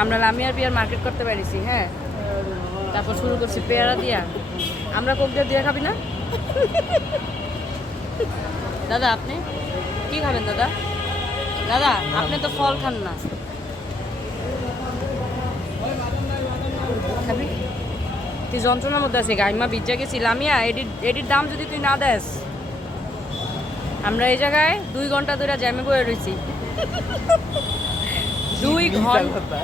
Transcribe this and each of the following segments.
আমরা লামিয়ার বিয়ার মার্কেট করতে পারিছি, হ্যাঁ। তারপর শুরু করছি পেয়ারা দিয়া। আমরা কোক দিয়ে খাবি না? দাদা আপনি কি খাবেন দাদা? দাদা আপনি তো ফল খান না। খাবি? তুই যন্ত্রণার মধ্যে আছি, গাইমা বিজ্জা গেছি। লামিয়া এডির দাম যদি তুই না দেস, আমরা এই জায়গায় 2 ঘন্টা ধরে জ্যামে বয়ে রয়েছি। 2 ঘন্টা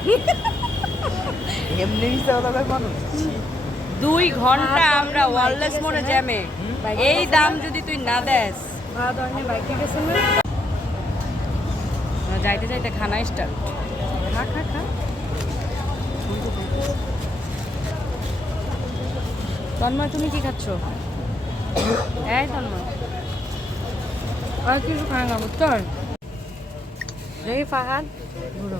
2 ঘন্টা আমরা ওয়ারলেস মোড়ে জ্যামে। এই দাম যদি তুই না দেস, যাইতে যাইতে খানা স্টার্ট। খা খা খা। তন্ময় তুমি কি খাচ্ছ? এই তন্ময় আর কিছু খায় না বুঝছো? দেখি ফাহাদ ঘুরো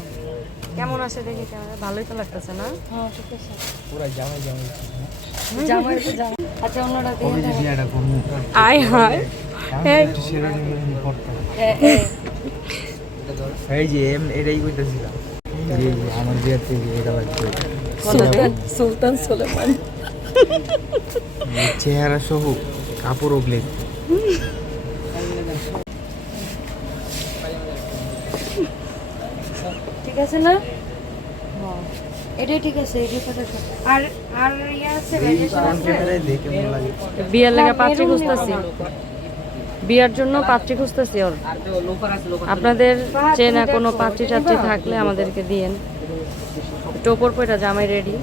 কেমন আছে, দেখি কেমন। ভালোই তো লাগতেছে না? হ্যাঁ ঠিক আছে, পুরো জামাই জামাই তো জামাই। আচ্ছা অন্যটা দিয়ে আয় হায় এই যে এটাই কইতাছিলাম, এই যে আমার বিয়ের থেকে এটা লাগবে সুলতান সুলেমান চেহারা সহ কাপড় ওগলে। ঠিক আছে না? হ্যাঁ এটাই ঠিক আছে, এটাই কথা। আর আর ইয়া আছে বিয়ের লাগা পাত্রী খুঁজতেছি, বিয়ার জন্য পাত্রী খুঁজতেছি। ওর আপনাদের চেনা কোনো পাত্রী টাত্রী থাকলে আমাদেরকে দিয়েন। টোপর পয়টা জামাই রেডি।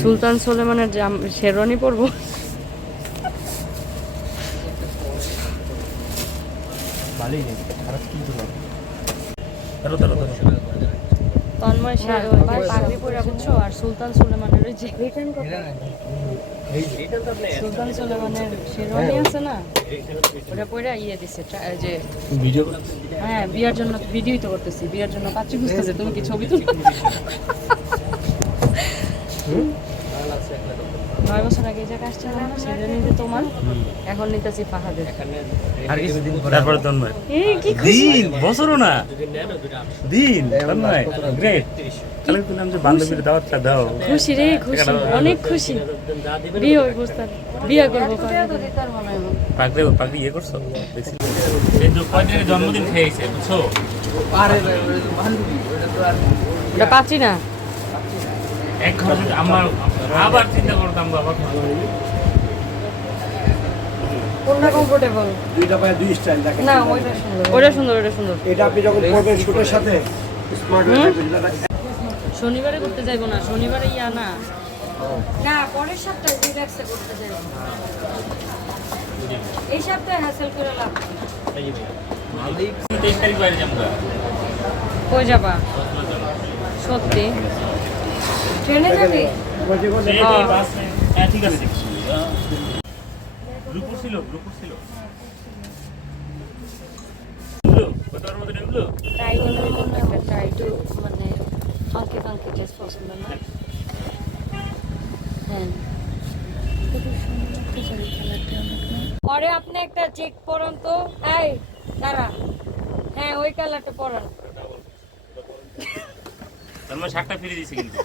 সুলতান সুলেমানের শেরওয়ানি পরবো। তন্ময় পাগড়ি পরে বুঝছো, আর সুলতান সুলেমানের ওই যে সুলতান সুলেমানের শেরওয়ানি আছে না, ওটা পরে ইয়ে দিছে যে ভিডিও। হ্যাঁ বিয়ার জন্য ভিডিওই তো করতেছি, বিয়ার জন্য পাত্রী খুঁজতেছে। তুমি কি ছবি তুল? 9 বছর আগে যে কাজটা না সেটা নিতে তোমার, এখন নিতেছি ফাহাদের। আর কিছুদিন তারপরে তন্ময় এই কি খুশি দিন বছরও না দিন তন্ময় গ্রেট। তাহলে তুমি আমাদের বান্ধবীর দাওয়াতটা দাও। খুশি রে, খুশি, অনেক খুশি। বিয়ে হয়ে বসতাম, বিয়ে করবো। পাগড়ি ইয়ে করছো দেখছি, এই তো কয়দিনের জন্মদিন খেয়েছে বুঝছো। ওটা পাচ্ছি না। এক ঘর আমার আবার চিন্তা করতাম বাবা, কোনটা কমফোর্টেবল? দুইটা পায়ে দুই স্টাইল দেখেন না ওইটা সুন্দর, ওইটা সুন্দর, ওইটা সুন্দর। এটা আপনি যখন করবেন শুটের সাথে স্মার্ট হয়ে যাবে। শনিবারে করতে যাইবো না, শনিবারে ইয়া না, না পরের সপ্তাহে রিল্যাক্সে করতে যাইবো। এই সপ্তাহে হ্যাসেল করে লাভ। 23 তারিখ বাইরে যাবো। কই যাবা? সত্যি ট্রেনে যাবি? হ্যাঁ ঠিক আছে। গ্রুপ ছিল কতবার মধ্যে এগুলো ট্রাইডের মধ্যে একটা ট্রাইড মানে ফাঙ্কি ড্রেস পছন্দ না? হ্যাঁ পরে আপনি একটা চেক পরান তো। এই দাঁড়া, হ্যাঁ ওই কালারটা পরান। তন্ময় শার্টটা ফিরে দিয়েছে কিন্তু।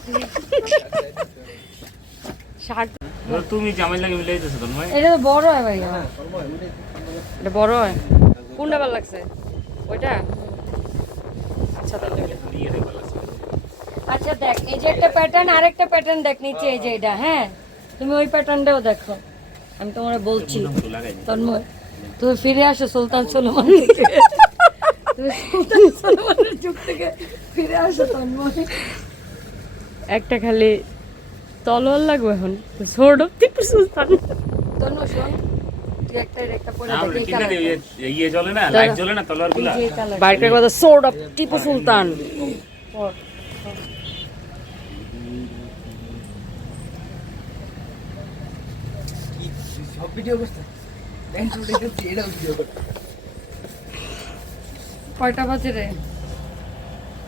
শার্ট তুমি জামাই লাগে মিলাই দিয়েছো তন্ময়। এটা তো বড় হয় ভাই, এটা বড় হয়। কোনটা ভালো লাগছে? ওইটা? আচ্ছা তাহলে আচ্ছা দেখ, এই যে একটা প্যাটার্ন, আরেকটা প্যাটার্ন দেখ নিচে, এই যে এটা। হ্যাঁ তুমি ওই প্যাটার্নটাও দেখো, আমি তোমার বলছি। তন্ময় তুমি ফিরে আসো সুলতান সুলেমান থেকে, তুমি সুলতান সুলেমানের যুগ থেকে ফিরে আসো তন্ময়। একটা খালি তলোয়ার লাগবে এখন, সোর্ড অফ টিপু সুলতান। তন্ময় শোন, তুই একটা পরে দেখ এই কালার। ইয়ে জ্বলে না, লাইট জ্বলে না তলোয়ারগুলো। বাইরের কথা সোর্ড অফ টিপু সুলতান। সব ভিডিও করতে এটা ভিডিও করতে কয়টা বাজে রে?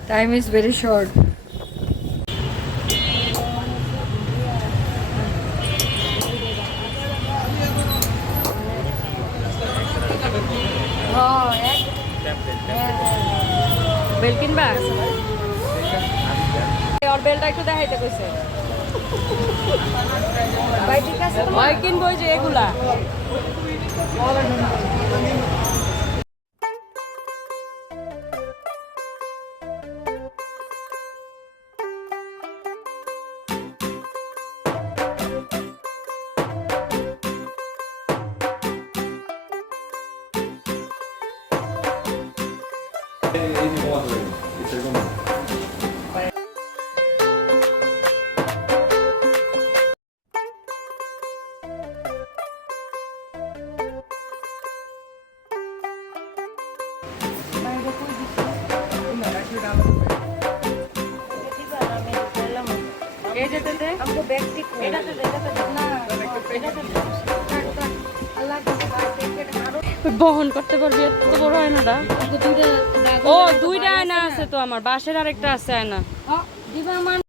Time is very short. বেল কিনবা? ওর বেলটা একটু দেখাইতে কইছে ভাই ঠিক আছে তো? ওই কিনবো ওই যে এগুলা এই যেতে দে আমাকে ব্যক্তি এটাতে দে এটাতে দে না এটাতে আল্লাহ বহন করতে পারবি এত বড় আয়নাটা দুইটা দাগ ও দুইটা আয়না আছে তো আমার বাসের আরেকটা আছে আয়না দিবা আমার